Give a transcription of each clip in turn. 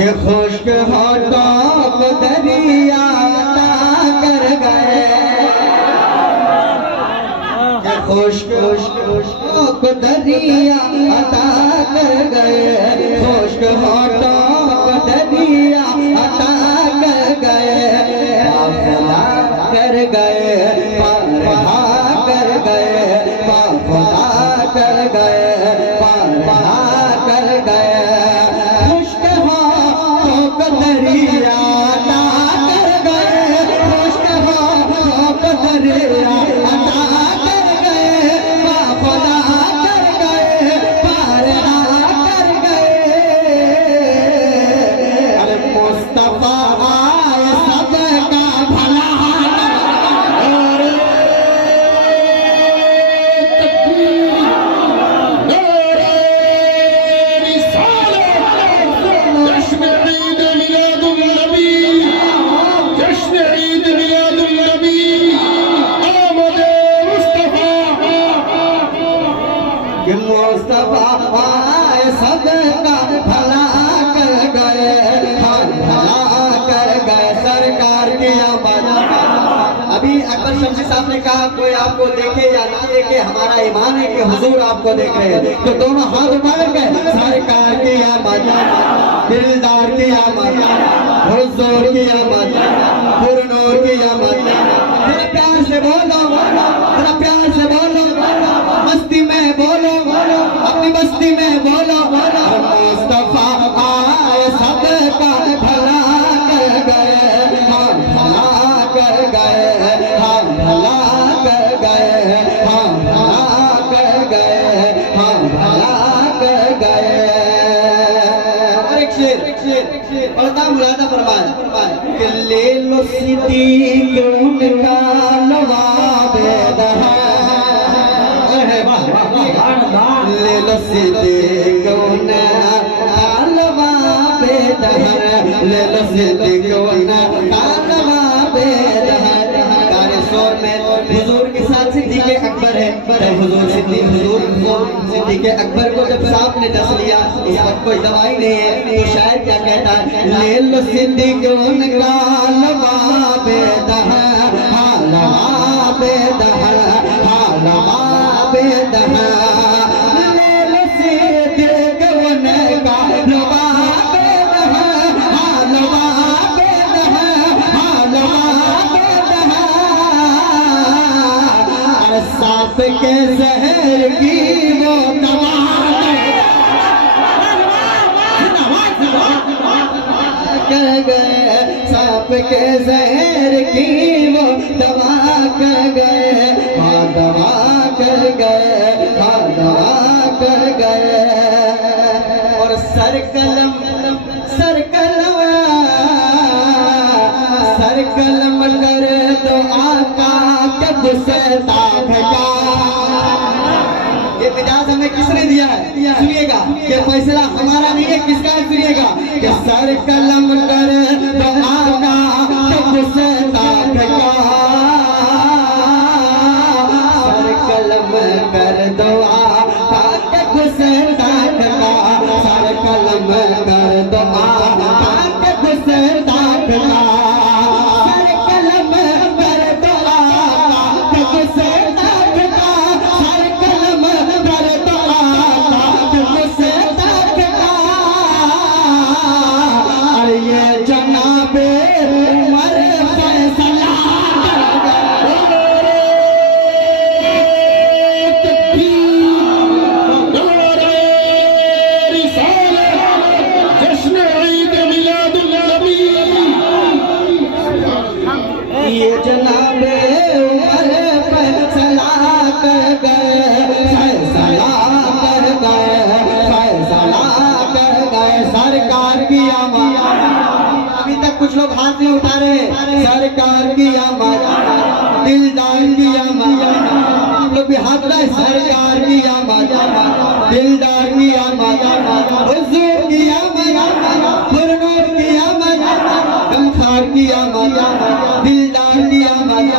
के खुश्क होठों को दरिया अता कर गए, के खुश्क होठों को दरिया अता कर गए, खुश्क होठों को दरिया अता कर गए, पाफला कर गए, पारहा कर गए, पाफला कर गए, पारहा कर गए, खुश्क होठों को दरिया अता कर गए, खुश्क होठों को दरिया अता कर गए, पाफला कर गए, पारहा कर गए। अरे मुस्तफा आए सबका भला कि मुस्तफा आए सबका भला कर गए, भला कर गए, सरकार की आमद। अभी अकबर शमशी साहब ने कहा कोई आपको देखे या ना देखे, हमारा ईमान है कि हुजूर आपको देख रहे हैं, तो दोनों हाथ उठाए गए, सरकार की आमद, दिलदार की आमद, हुजूर की आमद, पुरनूर की आमद। जरा प्यार से बोलो, जरा प्यार से बोलो, मस्ती में बोलो, अपनी मस्ती में बोलो, मुस्तफा आए सबका भला कर गए, हम भला कर गए, हम भला कर गए, हम भला कर गए, हम भला कर गए। और एक शेर पढ़ता मुलादा फरमाए कि ले लो सिद्दीक उनका नवाबे दहा, ले लो सिद्दीक उनका नवाबे दहर, ले लो सिद्दीक उनका नवाबे दहर। गाने शोर में हुजूर के साथ सिद्दीक अकबर है, हुजूर सिद्दीक अकबर को जब सांप ने डस लिया, इस वक्त कोई दवाई नहीं है, तो शायर क्या कहता है, ले लो सिद्दीक उनका नवाबे दहर, नवाबे दहर, नवाबे दहर, ले लो सिद्दीक उनका नवाबे दहर, नवाबे दहर, नवाबे दहर। सांप के जहर की वो दवा कर गए, सांप के जहर की वो दवा कर गए, हाँ दवा कर गए, हाँ दवा कर गए। और सर कलम कर दो आका के गुस्सा भगा। ये मिजाज हमें किसने दिया है? सुनिएगा, ये फैसला हमारा नहीं है, किसका है सुनिएगा। कि सर कलम कर दो आका के गुस्सा भगा, सर कलम कर दो आका के गुस्सा भगा, सर कलम कर दो आका के गुस्सा भगा, सर कलम कर दो आका के गुस्सा भगा, सर कलम कर दो आका के गुस्सा भगा। अरे ये जनाबे उमर फैसला कर गए, ये जनाबे उमर फैसला कर गए, फैसला कर गए, फैसला कर गए, सरकार की आमद। अभी तक कुछ लोग हाथ नहीं उठा रहे, सरकार की आमद, दिलदार की आमद, आप लोग भी हाथ उठाए, सरकार की आमद, दिलदार की आमद, हुजूर की आमद, पुरनूर की आमद, गमखार की आमद, दिलदार की आमद,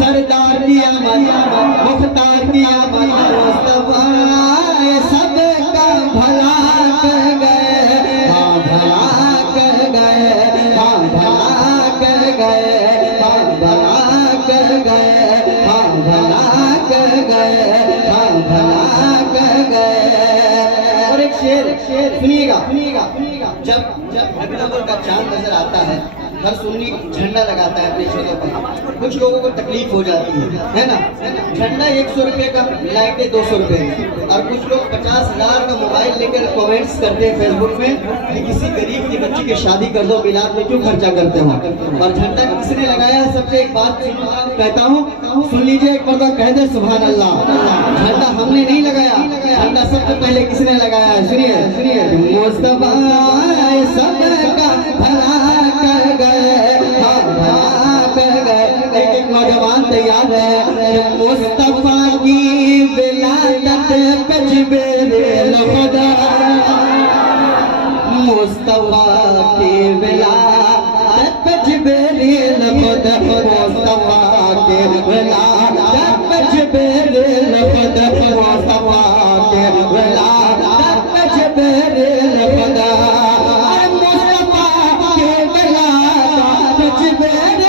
सरदार की आमद, मुख्तार की आमद। मुस्तफा सबका भला कर गए, हाँ भला कर शेर सुनिएगा। जब अक्टूबर का चांद नजर आता है, हर सुन्नी झंडा लगाता है अपने छतों पर, कुछ लोगों को तकलीफ हो जाती है ना। झंडा 100 रुपए का, लाइटें 200 रुपए में, और कुछ लोग 50,000 का मोबाइल लेकर कमेंट्स करते हैं फेसबुक में कि किसी गरीब की बच्ची की शादी कर दो, मिलाद में क्यों खर्चा करते हो। और झंडा किसने लगाया है, सबसे एक बात कहता हूँ, सुन लीजिए एक बार, कह दे सुभान अल्लाह। झंडा हमने नहीं लगाया, झंडा सबसे पहले किसने लगाया है, सुनिए। मुस्तफा सबका भला कर गए, भला कर गए। एक नौजवान तैयार है, मुस्तफा की विलादत पे जिब्रील खुदा, मुस्तफा की विलादत पे जिब्रील खुदा, मुस्तफा की विलादत पे जिब्रील खुदा, मुस्तफा की विलादत पे जिब्रील खुदा, मुस्तफा की विलादत पे जिब्रील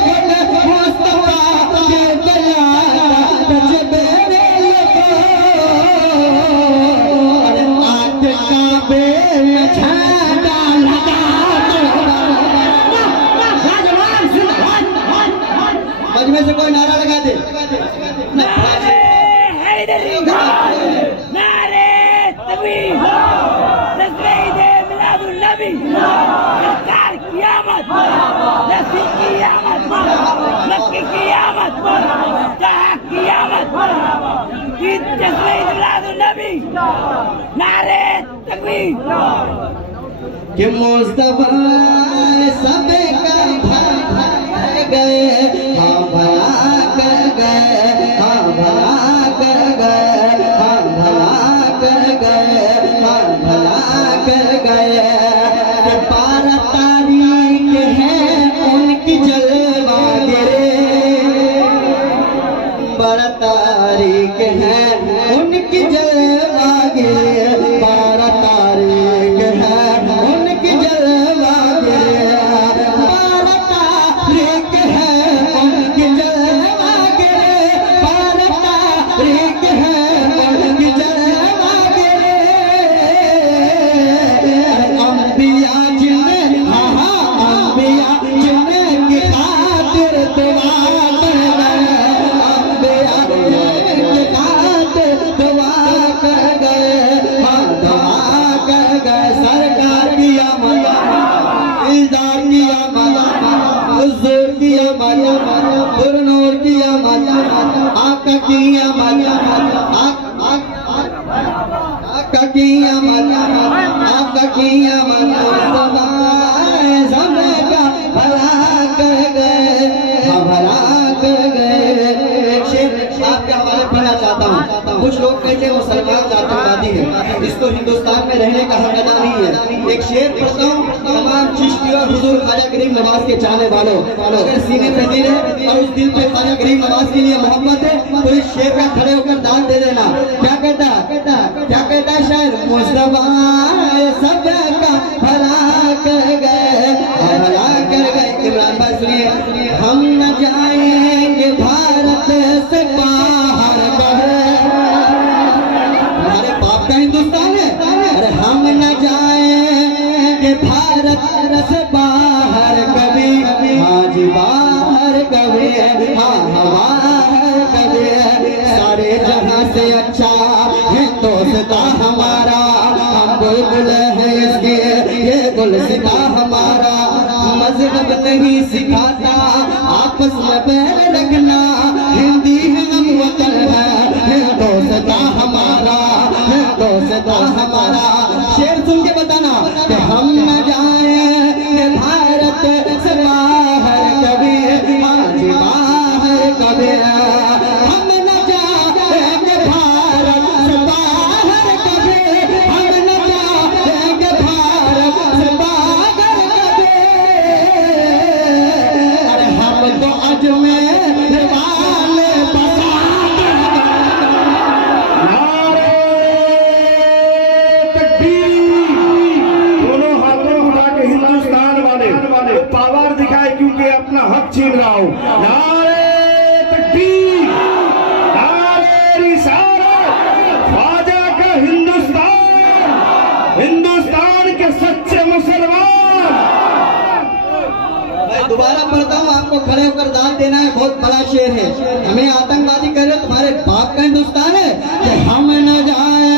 खुदा, मुस्तफा की विलादत पे जिब्रील खुदा। आज काबे में झंडा लगा, मजमे से कोई नारा लगा दे। कि मुस्तफा सबका भला कर गए, हाँ भला कर गए, हाँ भला कर गए, हाँ भला कर गए, हाँ भला कर गए। बारह तारीख है उनकी जलवा गिरे, 12 तारीख है उनकी जलवा गिरे, 12 तारीख है उनकी जलवा गिरे, 12 तारीख है उनकी जलवा गिरे, 12 तारीख है उनकी जलवा गिरे। अंबिया जिन्हें, अंबिया जिन्हें की खातिर दुआ कर गए, अंबिया की खातिर दुआ कर गए, हाँ दुआ कर गए। सरकार की आमद, इल्दार की आमद, हुजूर की आमद, पुरनूर की आमद, आका की आमद, आका की आमद, आका की आमद। सबका भला कर गए, भला कर गए। एक शेर आपके हवाले पढ़ना चाहता हूँ। कुछ लोग कहते हैं मुसलमान आतंकवादी है, इसको हिंदुस्तान में रहने का हक अदा नहीं है। एक शेर पढ़ता हूँ, तमाम चिश्ती और हुजूर ख्वाजा गरीब नवाज के चाहने वालों, अगर सीने पे दिल है और उस दिल पे ख्वाजा गरीब नवाज के लिए मोहब्बत है तो इस शेर का खड़े होकर दान दे देना। क्या कहता है शायर, मुस्तफा सबका भला कर गए, भला कर गए। इमरान भाई सुनिए, हम न जाएंगे भारत से बाहर, हमारे बाप का हिंदुस्तान है, अरे हम न जाएंगे भारत से बाहर कभी, हाँ जी बाहर कभी, हाँ बाहर कभी। सारे जहां से अच्छा हिंदुस्तान हमारा, हम बुलबुल है इसके, ये गुलसिता हमारा। मजहब नहीं सिखाता आपस में बैर रखना, हिंदी है हम वतन है, हिंदुस्तान हमारा, हिंदुस्तान हमारा। शेर सुन के बताना कि हम न जाए भारत से बाहर कभी, आज बाहर कभी, हम न जाएंगे भारत से बाहर कभी, हम न जाएंगे भारत से बाहर कभी। अरे हम तो अजमेर वाले बसा, पावर दिखाए क्योंकि अपना हक छीन रहा हूं। नारे तकबीर, नारे रिसालत, ख्वाजा का हिंदुस्तान पढ़ता हूँ, आपको खड़े होकर दाद देना है। बहुत बड़ा शेर है। हमें आतंकवादी कह रहे हो, तुम्हारे बाप का हिंदुस्तान है कि हम न जाए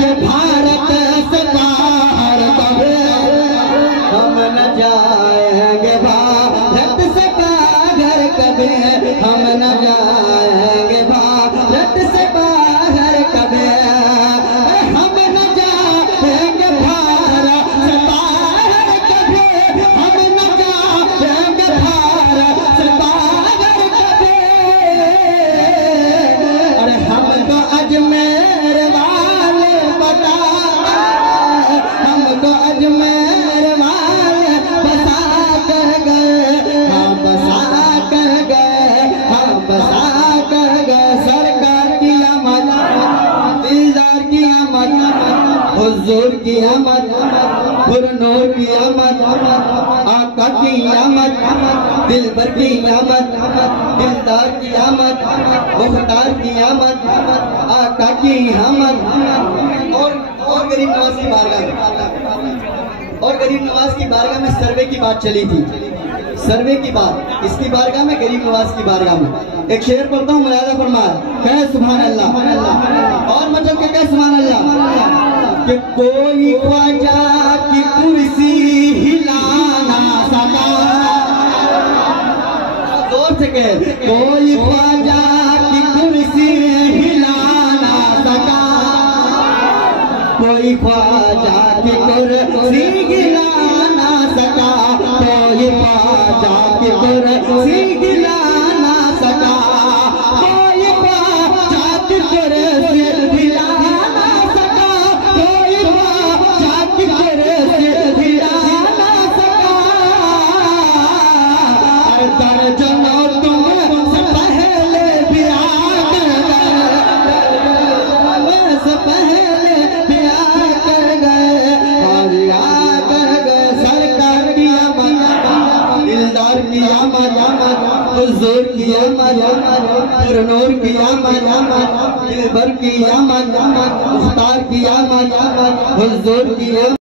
ये भारत से बाहर कभी, हम न जाएंगे भारत से बाहर कभी, हम न जाएंगे भारत से बाहर कभी, हम न जाएंगे भारत से बाहर कभी, हम न जाएंगे भारत से बाहर कभी। अरे हमको अजमेर वाले बता, हमको अजमेर वाले बसा कर गए, हाँ बसा कर गए, हाँ बसा कर गए। सरकार की आमद, दिलदार की आमद, हुजूर की आमद, पुरनूर की आमद, आका की आमद, दिलबर की आमद, दिलदार की आमद, मुख्तार की आमद, आका की आमद। और गरीब नवाज की बारगाह में, और गरीब नवाज की बारगाह में सर्वे की बात चली थी, सर्वे की बात इसकी बारगाह में, गरीब नवाज की बारगाह में। एक शेर पढ़ता हूँ, मुलायदा फरमाए, कहे सुभान अल्लाह, और मतलब के कहे सुभान अल्लाह। कि कोई ख्वाजा की कुर्सी हिला ना सका, जोर से कहे, कोई ख्वाजा की कुर्सी हिला ना सका, कोई ख्वाजा की कुर्सी हिला ना सका, कोई ख्वाजा की कुर्सी हिला ना सका, कोई ख्वाजा की कुर्सी हिला ना सका, कोई ख्वाजा की कुर्सी हिला ना सका। दर्जनों तुमसे पहले भी आकर गए, से पहले भी आकर गए, और आकर गए। सरकार की आमद, दिलदार की आमद, हुजूर की आमद, पुरनूर की आमद, दिलबर की आमद, मुख्तार की आमद, हुजूर की आमद।